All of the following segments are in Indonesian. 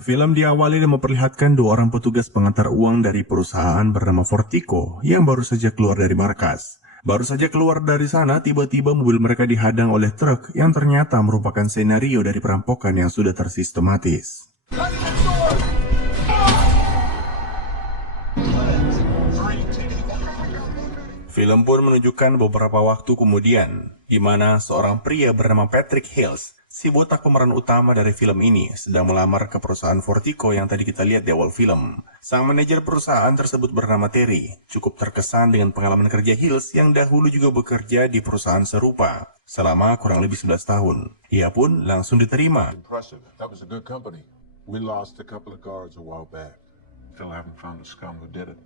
Film diawali dan memperlihatkan dua orang petugas pengantar uang dari perusahaan bernama Fortico yang baru saja keluar dari markas. Baru saja keluar dari sana, tiba-tiba mobil mereka dihadang oleh truk yang ternyata merupakan skenario dari perampokan yang sudah tersistematis. Film pun menunjukkan beberapa waktu kemudian, di mana seorang pria bernama Patrick Hills, si botak pemeran utama dari film ini, sedang melamar ke perusahaan Fortico yang tadi kita lihat di awal film. Sang manajer perusahaan tersebut bernama Terry, cukup terkesan dengan pengalaman kerja Hills yang dahulu juga bekerja di perusahaan serupa, selama kurang lebih 11 tahun. Ia pun langsung diterima. Impressive. That was a good company. We lost a couple of guards a while back. Still haven't found the scum who did it.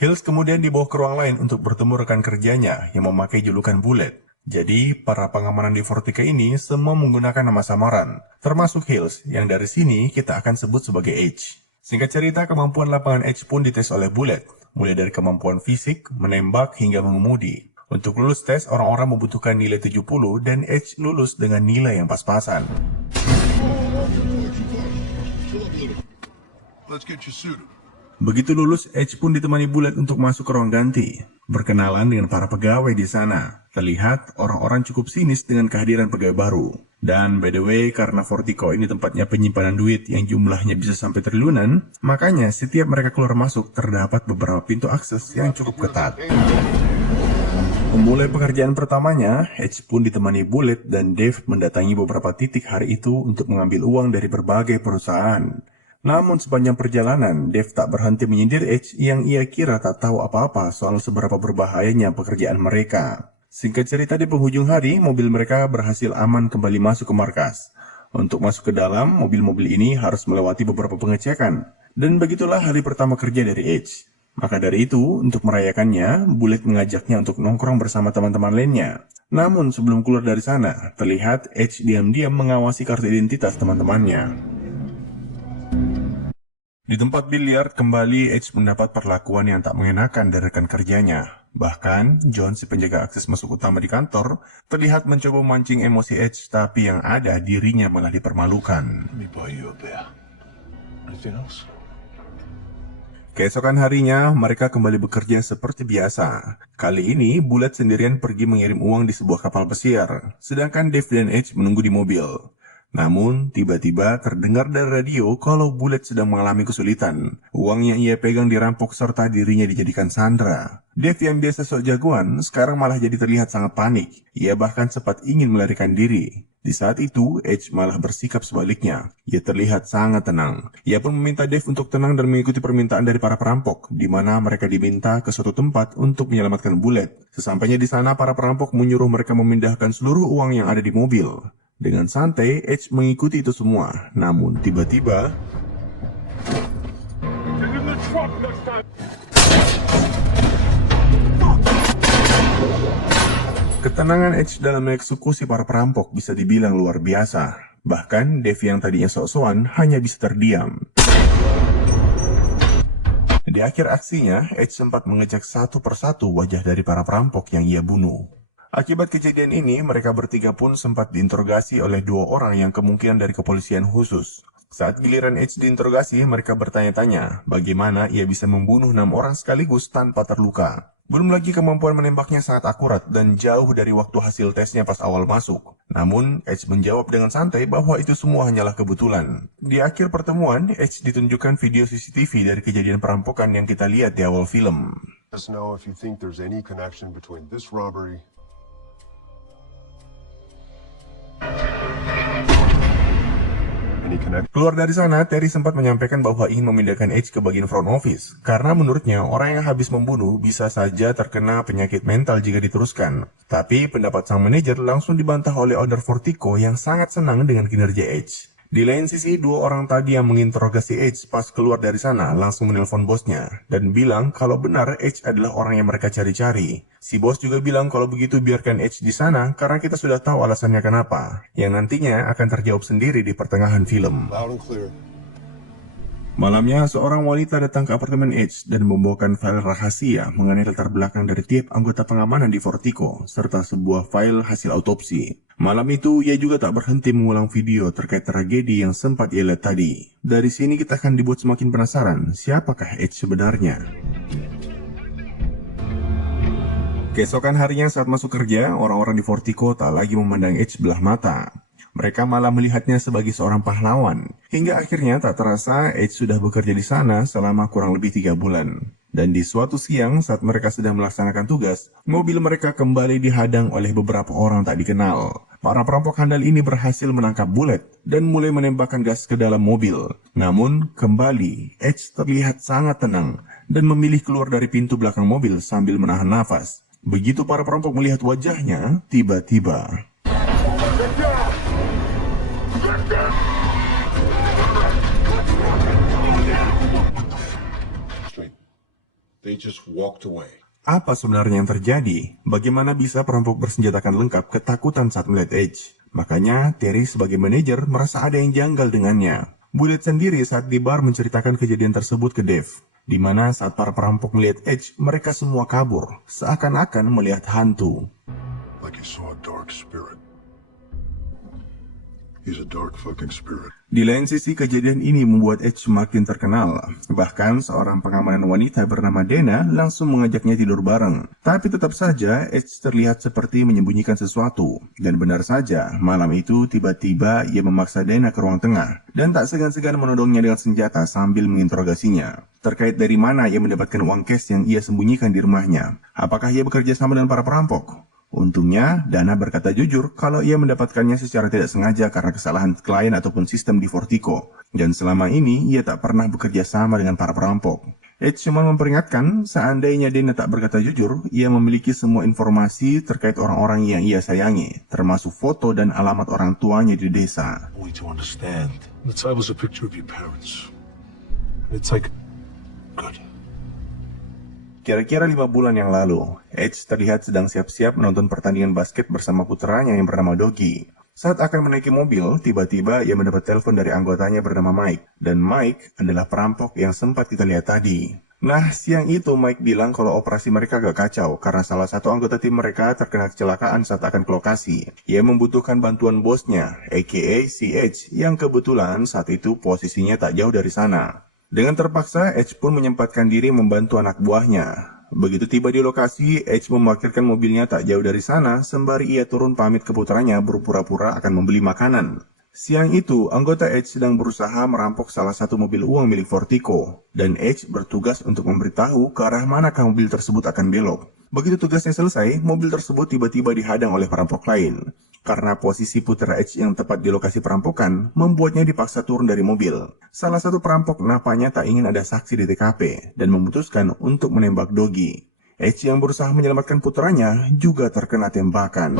Hills kemudian dibawa ke ruang lain untuk bertemu rekan kerjanya yang memakai julukan Bullet. Jadi, para pengamanan di Fortico ini semua menggunakan nama samaran, termasuk Hills yang dari sini kita akan sebut sebagai H. Singkat cerita, kemampuan lapangan H pun dites oleh Bullet, mulai dari kemampuan fisik, menembak, hingga mengemudi. Untuk lulus tes, orang-orang membutuhkan nilai 70 dan H lulus dengan nilai yang pas-pasan. Let's get you suited. Begitu lulus, H pun ditemani Bullet untuk masuk ke ruang ganti. Berkenalan dengan para pegawai di sana. Terlihat orang-orang cukup sinis dengan kehadiran pegawai baru. Dan by the way, karena Fortico ini tempatnya penyimpanan duit yang jumlahnya bisa sampai triliunan, makanya setiap mereka keluar masuk terdapat beberapa pintu akses yang cukup ketat. Memulai pekerjaan pertamanya, H pun ditemani Bullet dan Dave mendatangi beberapa titik hari itu untuk mengambil uang dari berbagai perusahaan. Namun sepanjang perjalanan, Dave tak berhenti menyindir H yang ia kira tak tahu apa-apa soal seberapa berbahayanya pekerjaan mereka. Singkat cerita, di penghujung hari, mobil mereka berhasil aman kembali masuk ke markas. Untuk masuk ke dalam, mobil-mobil ini harus melewati beberapa pengecekan. Dan begitulah hari pertama kerja dari H. Maka dari itu, untuk merayakannya, Bullet mengajaknya untuk nongkrong bersama teman-teman lainnya. Namun sebelum keluar dari sana, terlihat H diam-diam mengawasi kartu identitas teman-temannya. Di tempat biliar, kembali H mendapat perlakuan yang tak mengenakan dari rekan kerjanya. Bahkan, John, si penjaga akses masuk utama di kantor, terlihat mencoba memancing emosi H, tapi yang ada dirinya malah dipermalukan. Let me buy you a beer. Anything else? Keesokan harinya, mereka kembali bekerja seperti biasa. Kali ini, Bullet sendirian pergi mengirim uang di sebuah kapal pesiar, sedangkan Dave dan H menunggu di mobil. Namun, tiba-tiba terdengar dari radio kalau Bullet sedang mengalami kesulitan. Uang yang ia pegang dirampok serta dirinya dijadikan sandera. Dave yang biasa sok jagoan, sekarang malah jadi terlihat sangat panik. Ia bahkan sempat ingin melarikan diri. Di saat itu, H malah bersikap sebaliknya. Ia terlihat sangat tenang. Ia pun meminta Dave untuk tenang dan mengikuti permintaan dari para perampok, di mana mereka diminta ke suatu tempat untuk menyelamatkan Bullet. Sesampainya di sana, para perampok menyuruh mereka memindahkan seluruh uang yang ada di mobil. Dengan santai, H mengikuti itu semua. Namun tiba-tiba, ketenangan H dalam mengeksekusi para perampok bisa dibilang luar biasa. Bahkan Dave yang tadinya sok-sokan hanya bisa terdiam. Di akhir aksinya, H sempat mengecek satu persatu wajah dari para perampok yang ia bunuh. Akibat kejadian ini, mereka bertiga pun sempat diinterogasi oleh dua orang yang kemungkinan dari kepolisian khusus. Saat giliran H diinterogasi, mereka bertanya-tanya bagaimana ia bisa membunuh 6 orang sekaligus tanpa terluka. Belum lagi kemampuan menembaknya sangat akurat dan jauh dari waktu hasil tesnya pas awal masuk. Namun, H menjawab dengan santai bahwa itu semua hanyalah kebetulan. Di akhir pertemuan, H ditunjukkan video CCTV dari kejadian perampokan yang kita lihat di awal film. Let us know if you think there's any connection between this robbery. Keluar dari sana, Terry sempat menyampaikan bahwa ingin memindahkan H ke bagian front office. Karena menurutnya, orang yang habis membunuh bisa saja terkena penyakit mental jika diteruskan. Tapi pendapat sang manajer langsung dibantah oleh owner Fortico yang sangat senang dengan kinerja H. Di lain sisi, dua orang tadi yang menginterogasi H pas keluar dari sana langsung menelpon bosnya dan bilang kalau benar H adalah orang yang mereka cari-cari. Si bos juga bilang kalau begitu biarkan H di sana karena kita sudah tahu alasannya kenapa, yang nantinya akan terjawab sendiri di pertengahan film. Loud and clear. Malamnya, seorang wanita datang ke apartemen H dan membawakan file rahasia mengenai latar belakang dari tiap anggota pengamanan di Fortico, serta sebuah file hasil autopsi. Malam itu, ia juga tak berhenti mengulang video terkait tragedi yang sempat ia lihat tadi. Dari sini kita akan dibuat semakin penasaran, siapakah Edge sebenarnya? Keesokan harinya saat masuk kerja, orang-orang di Fortico tak lagi memandang Edge belah mata. Mereka malah melihatnya sebagai seorang pahlawan. Hingga akhirnya tak terasa Edge sudah bekerja di sana selama kurang lebih 3 bulan. Dan di suatu siang saat mereka sedang melaksanakan tugas, mobil mereka kembali dihadang oleh beberapa orang tak dikenal. Para perampok handal ini berhasil menangkap Bullet dan mulai menembakkan gas ke dalam mobil. Namun, kembali Edge terlihat sangat tenang dan memilih keluar dari pintu belakang mobil sambil menahan nafas. Begitu para perampok melihat wajahnya, tiba-tiba They just walked away. apa sebenarnya yang terjadi? Bagaimana bisa perampok bersenjatakan lengkap ketakutan saat melihat Edge? Makanya, Terry sebagai manajer merasa ada yang janggal dengannya. Bullet sendiri saat di bar menceritakan kejadian tersebut ke Dave, di mana saat para perampok melihat Edge, mereka semua kabur, seakan-akan melihat hantu. Like he saw a dark spirit. He's a dark fucking spirit. Di lain sisi, kejadian ini membuat Edge semakin terkenal. Bahkan seorang pengamanan wanita bernama Dana langsung mengajaknya tidur bareng. Tapi tetap saja Edge terlihat seperti menyembunyikan sesuatu. Dan benar saja, malam itu tiba-tiba ia memaksa Dana ke ruang tengah. Dan tak segan-segan menodongnya dengan senjata sambil menginterogasinya. Terkait dari mana ia mendapatkan uang cash yang ia sembunyikan di rumahnya. Apakah ia bekerja sama dengan para perampok? Untungnya, Dana berkata jujur kalau ia mendapatkannya secara tidak sengaja karena kesalahan klien ataupun sistem di Fortico. Dan selama ini, ia tak pernah bekerja sama dengan para perampok. Edge cuma memperingatkan, seandainya Dana tak berkata jujur, ia memiliki semua informasi terkait orang-orang yang ia sayangi, termasuk foto dan alamat orang tuanya di desa. I want you to understand. The table was a picture of your parents. It's like, good. Kira-kira 5 bulan yang lalu, Edge terlihat sedang siap-siap menonton pertandingan basket bersama putranya yang bernama Doggy. Saat akan menaiki mobil, tiba-tiba ia mendapat telepon dari anggotanya bernama Mike. Dan Mike adalah perampok yang sempat kita lihat tadi. Nah, siang itu Mike bilang kalau operasi mereka agak kacau karena salah satu anggota tim mereka terkena kecelakaan saat akan ke lokasi. Ia membutuhkan bantuan bosnya, aka si Edge, yang kebetulan saat itu posisinya tak jauh dari sana. Dengan terpaksa, Edge pun menyempatkan diri membantu anak buahnya. Begitu tiba di lokasi, Edge memarkirkan mobilnya tak jauh dari sana, sembari ia turun pamit ke putranya berpura-pura akan membeli makanan. Siang itu, anggota Edge sedang berusaha merampok salah satu mobil uang milik Fortico, dan Edge bertugas untuk memberitahu ke arah manakah mobil tersebut akan belok. Begitu tugasnya selesai, mobil tersebut tiba-tiba dihadang oleh perampok lain. Karena posisi putra Edge yang tepat di lokasi perampokan, membuatnya dipaksa turun dari mobil. Salah satu perampok nampaknya tak ingin ada saksi di TKP, dan memutuskan untuk menembak Doggy. Edge yang berusaha menyelamatkan putranya juga terkena tembakan.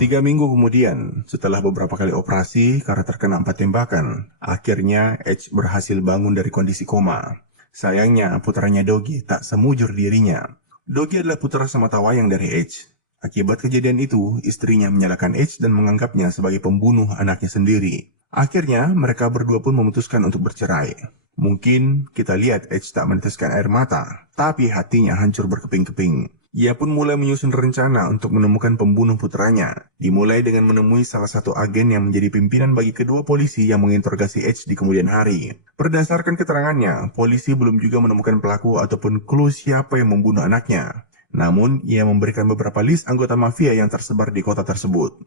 3 minggu kemudian, setelah beberapa kali operasi karena terkena 4 tembakan, akhirnya Edge berhasil bangun dari kondisi koma. Sayangnya, putranya Doggy tak semujur dirinya. Doggy adalah putra sematawayang dari Edge. Akibat kejadian itu, istrinya menyalahkan Edge dan menganggapnya sebagai pembunuh anaknya sendiri. Akhirnya, mereka berdua pun memutuskan untuk bercerai. Mungkin kita lihat Edge tak meneteskan air mata, tapi hatinya hancur berkeping-keping. Ia pun mulai menyusun rencana untuk menemukan pembunuh putranya. Dimulai dengan menemui salah satu agen yang menjadi pimpinan bagi kedua polisi yang menginterogasi Edge di kemudian hari. Berdasarkan keterangannya, polisi belum juga menemukan pelaku ataupun clue siapa yang membunuh anaknya. Namun, ia memberikan beberapa list anggota mafia yang tersebar di kota tersebut.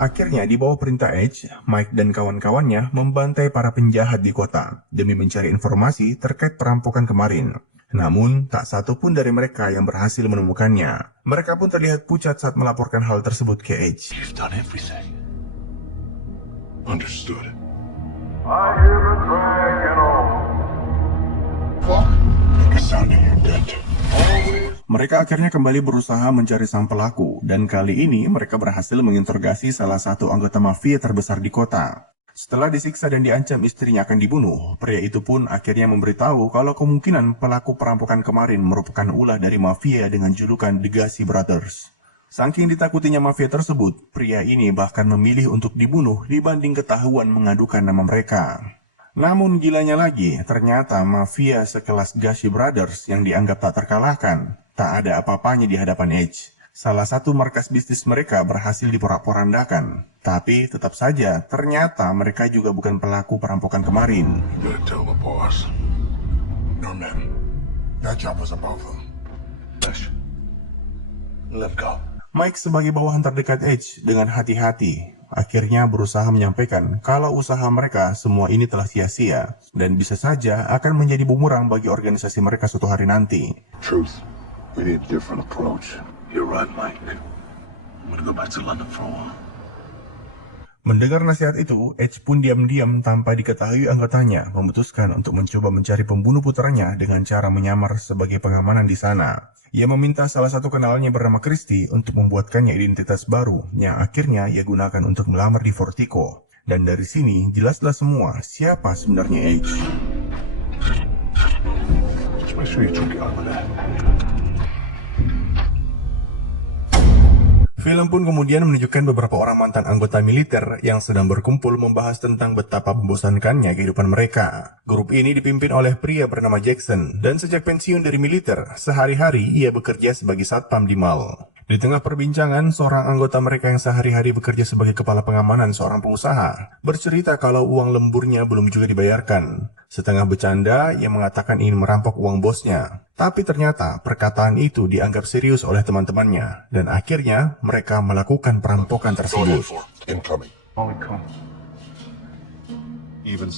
Akhirnya, di bawah perintah Edge, Mike dan kawan-kawannya membantai para penjahat di kota demi mencari informasi terkait perampokan kemarin. Namun, tak satu pun dari mereka yang berhasil menemukannya. Mereka pun terlihat pucat saat melaporkan hal tersebut ke Edge. You've done everything. Understood. I hear the dragon on. Fuck. Like a sounding you're dead. Mereka akhirnya kembali berusaha mencari sang pelaku, dan kali ini mereka berhasil menginterogasi salah satu anggota mafia terbesar di kota. Setelah disiksa dan diancam istrinya akan dibunuh, pria itu pun akhirnya memberitahu kalau kemungkinan pelaku perampokan kemarin merupakan ulah dari mafia dengan julukan The Gacy Brothers. Saking ditakutinya mafia tersebut, pria ini bahkan memilih untuk dibunuh dibanding ketahuan mengadukan nama mereka. Namun gilanya lagi, ternyata mafia sekelas Gashi Brothers yang dianggap tak terkalahkan, tak ada apa-apanya di hadapan Edge. Salah satu markas bisnis mereka berhasil diporak-porandakan. Tapi tetap saja, ternyata mereka juga bukan pelaku perampokan kemarin. You gotta tell the boss. No, man. That job was above them. Let go. Mike sebagai bawahan terdekat Edge dengan hati-hati akhirnya berusaha menyampaikan kalau usaha mereka semua ini telah sia-sia dan bisa saja akan menjadi bumerang bagi organisasi mereka suatu hari nanti. Truth. We need a different approach. You're right, Mike. I'm gonna go back to London for a while. Mendengar nasihat itu, Edge pun diam-diam tanpa diketahui anggotanya memutuskan untuk mencoba mencari pembunuh putranya dengan cara menyamar sebagai pengamanan di sana. Ia meminta salah satu kenalannya bernama Christy untuk membuatkannya identitas baru yang akhirnya ia gunakan untuk melamar di Vertigo. Dan dari sini jelaslah semua siapa sebenarnya Edge. Just make sure you took it over there. Film pun kemudian menunjukkan beberapa orang mantan anggota militer yang sedang berkumpul membahas tentang betapa membosankannya kehidupan mereka. Grup ini dipimpin oleh pria bernama Jackson, dan sejak pensiun dari militer, sehari-hari ia bekerja sebagai satpam di mall. Di tengah perbincangan, seorang anggota mereka yang sehari-hari bekerja sebagai kepala pengamanan seorang pengusaha, bercerita kalau uang lemburnya belum juga dibayarkan. Setengah bercanda, ia mengatakan ingin merampok uang bosnya. Tapi ternyata perkataan itu dianggap serius oleh teman-temannya, dan akhirnya mereka melakukan perampokan tersebut. Incoming. Even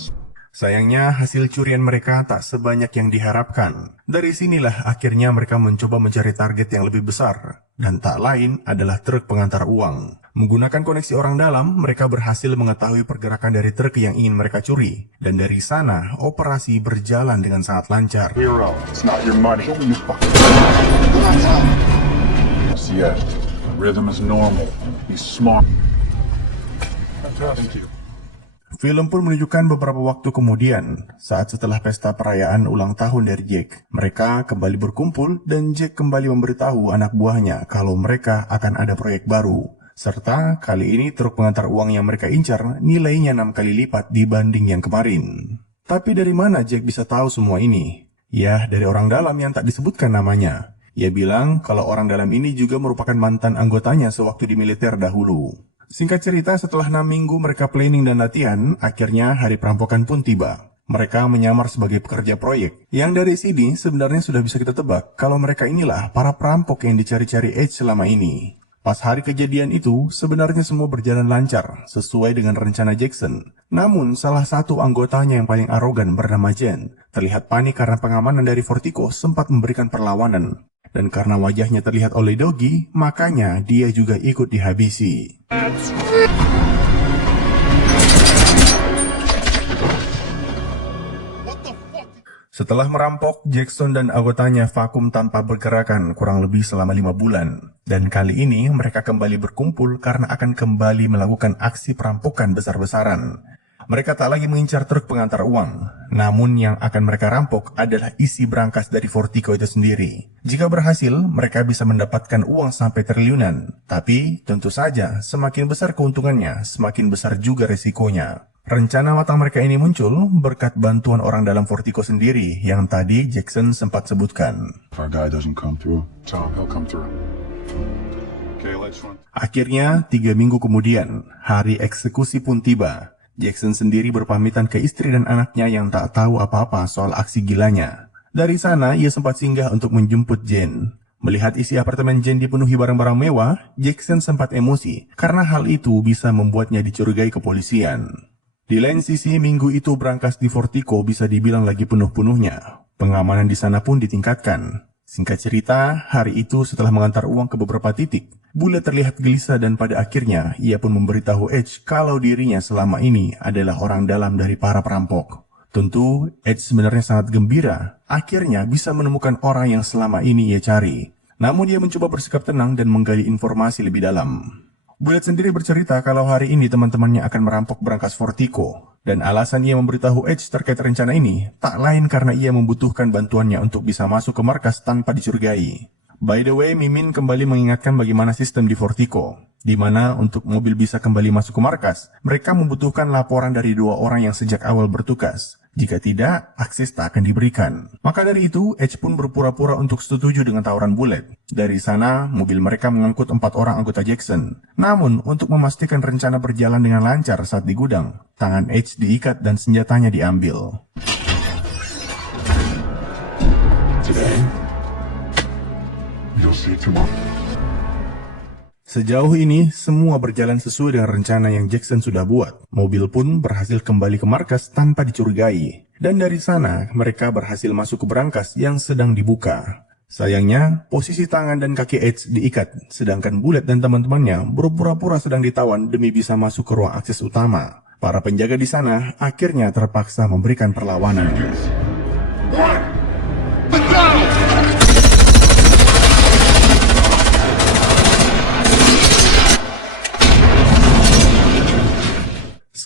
Sayangnya, hasil curian mereka tak sebanyak yang diharapkan. Dari sinilah akhirnya mereka mencoba mencari target yang lebih besar, dan tak lain adalah truk pengantar uang. Menggunakan koneksi orang dalam, mereka berhasil mengetahui pergerakan dari truk yang ingin mereka curi, dan dari sana operasi berjalan dengan sangat lancar. hero. It's not your money. Show me you fucking. Yeah. Rhythm is normal. He's smart. Thank you. Film pun menunjukkan beberapa waktu kemudian, saat setelah pesta perayaan ulang tahun dari Jack, mereka kembali berkumpul dan Jack kembali memberitahu anak buahnya kalau mereka akan ada proyek baru. Serta kali ini truk pengantar uang yang mereka incar nilainya 6 kali lipat dibanding yang kemarin. Tapi dari mana Jack bisa tahu semua ini? Ya, dari orang dalam yang tak disebutkan namanya. Ia bilang kalau orang dalam ini juga merupakan mantan anggotanya sewaktu di militer dahulu. Singkat cerita, setelah 6 minggu mereka planning dan latihan, akhirnya hari perampokan pun tiba. Mereka menyamar sebagai pekerja proyek. Yang dari sini sebenarnya sudah bisa kita tebak kalau mereka inilah para perampok yang dicari-cari Edge selama ini. Pas hari kejadian itu, sebenarnya semua berjalan lancar, sesuai dengan rencana Jackson. Namun, salah satu anggotanya yang paling arogan bernama Jen, terlihat panik karena pengamanan dari Vertigo sempat memberikan perlawanan. Dan karena wajahnya terlihat oleh Doggy, makanya dia juga ikut dihabisi. Setelah merampok, Jackson dan anggotanya vakum tanpa bergerakan kurang lebih selama 5 bulan. Dan kali ini mereka kembali berkumpul karena akan kembali melakukan aksi perampokan besar-besaran. Mereka tak lagi mengincar truk pengantar uang, namun yang akan mereka rampok adalah isi brankas dari Vertigo itu sendiri. Jika berhasil, mereka bisa mendapatkan uang sampai triliunan. Tapi, tentu saja, semakin besar keuntungannya, semakin besar juga resikonya. Rencana matang mereka ini muncul berkat bantuan orang dalam Vertigo sendiri yang tadi Jackson sempat sebutkan. If our guy doesn't come through, tell him he'll come through. Okay, let's run. Akhirnya, 3 minggu kemudian, hari eksekusi pun tiba. Jackson sendiri berpamitan ke istri dan anaknya yang tak tahu apa-apa soal aksi gilanya. Dari sana, ia sempat singgah untuk menjemput Jen. Melihat isi apartemen Jen dipenuhi barang-barang mewah, Jackson sempat emosi karena hal itu bisa membuatnya dicurigai kepolisian. Di lain sisi, minggu itu brankas di Vertigo bisa dibilang lagi penuh-penuhnya. Pengamanan di sana pun ditingkatkan. Singkat cerita, hari itu setelah mengantar uang ke beberapa titik, Bule terlihat gelisah dan pada akhirnya ia pun memberitahu Edge kalau dirinya selama ini adalah orang dalam dari para perampok. Tentu, Edge sebenarnya sangat gembira akhirnya bisa menemukan orang yang selama ini ia cari. Namun dia mencoba bersikap tenang dan menggali informasi lebih dalam. Bullet sendiri bercerita kalau hari ini teman-temannya akan merampok brankas Vertigo. Dan alasan ia memberitahu Edge terkait rencana ini tak lain karena ia membutuhkan bantuannya untuk bisa masuk ke markas tanpa dicurigai. By the way, Mimin kembali mengingatkan bagaimana sistem di Fortico, di mana untuk mobil bisa kembali masuk ke markas, mereka membutuhkan laporan dari 2 orang yang sejak awal bertugas. Jika tidak, akses tak akan diberikan. Maka dari itu, Edge pun berpura-pura untuk setuju dengan tawaran Bullet. Dari sana, mobil mereka mengangkut 4 orang anggota Jackson. Namun, untuk memastikan rencana berjalan dengan lancar saat di gudang, tangan Edge diikat dan senjatanya diambil. You'll see tomorrow. Sejauh ini, semua berjalan sesuai dengan rencana yang Jackson sudah buat. Mobil pun berhasil kembali ke markas tanpa dicurigai. Dan dari sana, mereka berhasil masuk ke brankas yang sedang dibuka. Sayangnya, posisi tangan dan kaki Edge diikat, sedangkan Bullet dan teman-temannya berpura-pura sedang ditawan demi bisa masuk ke ruang akses utama. Para penjaga di sana akhirnya terpaksa memberikan perlawanan.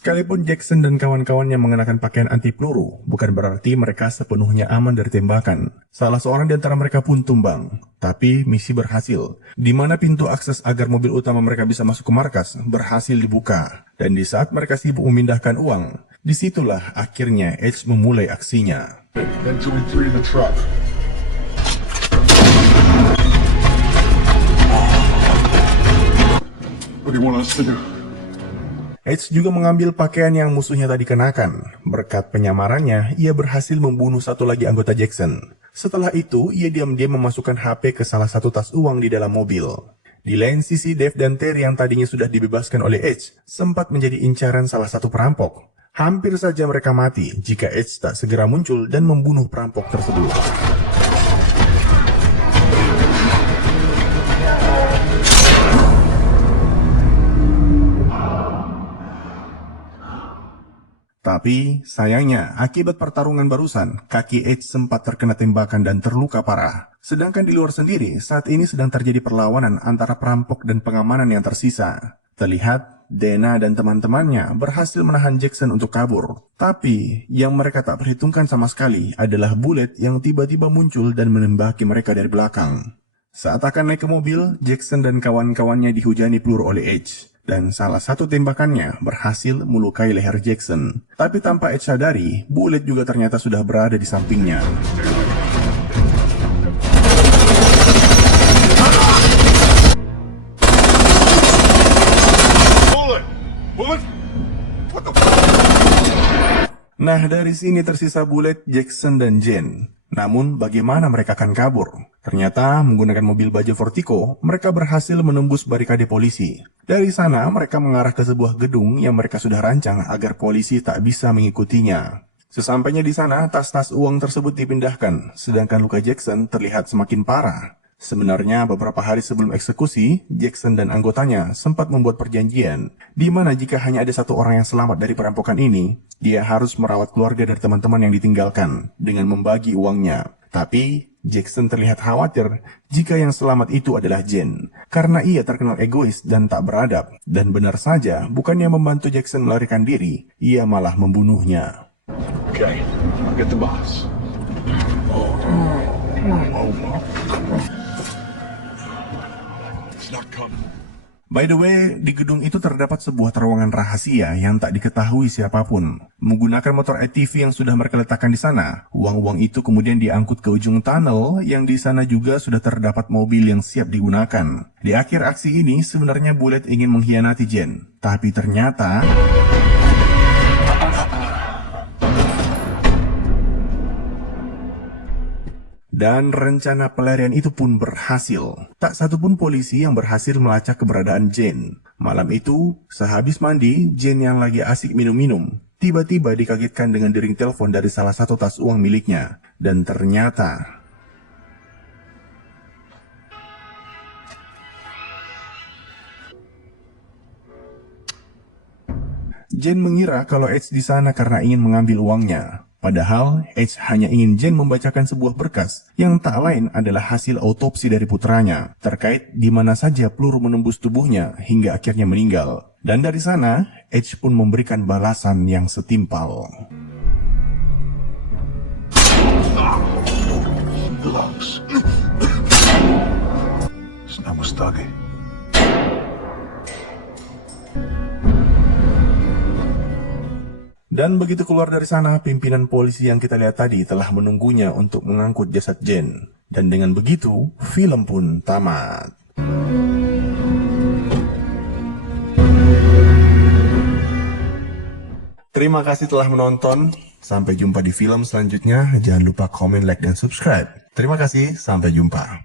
Sekalipun Jackson dan kawan-kawannya mengenakan pakaian anti peluru, bukan berarti mereka sepenuhnya aman dari tembakan. Salah seorang di antara mereka pun tumbang. Tapi misi berhasil, di mana pintu akses agar mobil utama mereka bisa masuk ke markas berhasil dibuka. Dan di saat mereka sibuk memindahkan uang, disitulah akhirnya Edge memulai aksinya. Then 2 and 3 in the truck. What do you want us to do? Edge juga mengambil pakaian yang musuhnya tadi kenakan. Berkat penyamarannya, ia berhasil membunuh satu lagi anggota Jackson. Setelah itu, ia diam-diam memasukkan HP ke salah satu tas uang di dalam mobil. Di lain sisi, Dave dan Terry yang tadinya sudah dibebaskan oleh Edge, sempat menjadi incaran salah satu perampok. Hampir saja mereka mati jika Edge tak segera muncul dan membunuh perampok tersebut. Tapi, sayangnya, akibat pertarungan barusan, kaki Edge sempat terkena tembakan dan terluka parah. Sedangkan di luar sendiri, saat ini sedang terjadi perlawanan antara perampok dan pengamanan yang tersisa. Terlihat, Dana dan teman-temannya berhasil menahan Jackson untuk kabur. Tapi, yang mereka tak perhitungkan sama sekali adalah Bullet yang tiba-tiba muncul dan menembaki mereka dari belakang. Saat akan naik ke mobil, Jackson dan kawan-kawannya dihujani peluru oleh Edge. Dan salah satu tembakannya berhasil melukai leher Jackson. Tapi tanpa Edge sadari, Bullet juga ternyata sudah berada di sampingnya. Nah, dari sini tersisa Bullet, Jackson, dan Jen. Namun, bagaimana mereka akan kabur? Ternyata, menggunakan mobil baja Fortico, mereka berhasil menembus barikade polisi. Dari sana, mereka mengarah ke sebuah gedung yang mereka sudah rancang agar polisi tak bisa mengikutinya. Sesampainya di sana, tas-tas uang tersebut dipindahkan, sedangkan luka Jackson terlihat semakin parah. Sebenarnya, beberapa hari sebelum eksekusi, Jackson dan anggotanya sempat membuat perjanjian, di mana jika hanya ada satu orang yang selamat dari perampokan ini, dia harus merawat keluarga dari teman-teman yang ditinggalkan, dengan membagi uangnya. Tapi, Jackson terlihat khawatir jika yang selamat itu adalah Jen, karena ia terkenal egois dan tak beradab, dan benar saja, bukannya membantu Jackson melarikan diri, ia malah membunuhnya. Okay, I'll get the boss. It's not coming. By the way, di gedung itu terdapat sebuah terowongan rahasia yang tak diketahui siapapun. Menggunakan motor ATV yang sudah mereka letakkan di sana, uang-uang itu kemudian diangkut ke ujung tunnel yang di sana juga sudah terdapat mobil yang siap digunakan. Di akhir aksi ini, sebenarnya Bullet ingin mengkhianati Jen. Tapi ternyata... Dan rencana pelarian itu pun berhasil. Tak satupun polisi yang berhasil melacak keberadaan Jen. Malam itu, sehabis mandi, Jen yang lagi asik minum-minum, tiba-tiba dikagetkan dengan dering telepon dari salah satu tas uang miliknya. Dan ternyata... Jen mengira kalau Edge di sana karena ingin mengambil uangnya. Padahal, Edge hanya ingin Jen membacakan sebuah berkas yang tak lain adalah hasil autopsi dari putranya, terkait di mana saja peluru menembus tubuhnya hingga akhirnya meninggal. Dan dari sana, Edge pun memberikan balasan yang setimpal. That was Dougie. Dan begitu keluar dari sana, pimpinan polisi yang kita lihat tadi telah menunggunya untuk mengangkut jasad Jen. Dan dengan begitu, film pun tamat. Terima kasih telah menonton. Sampai jumpa di film selanjutnya. Jangan lupa komen, like, dan subscribe. Terima kasih, sampai jumpa.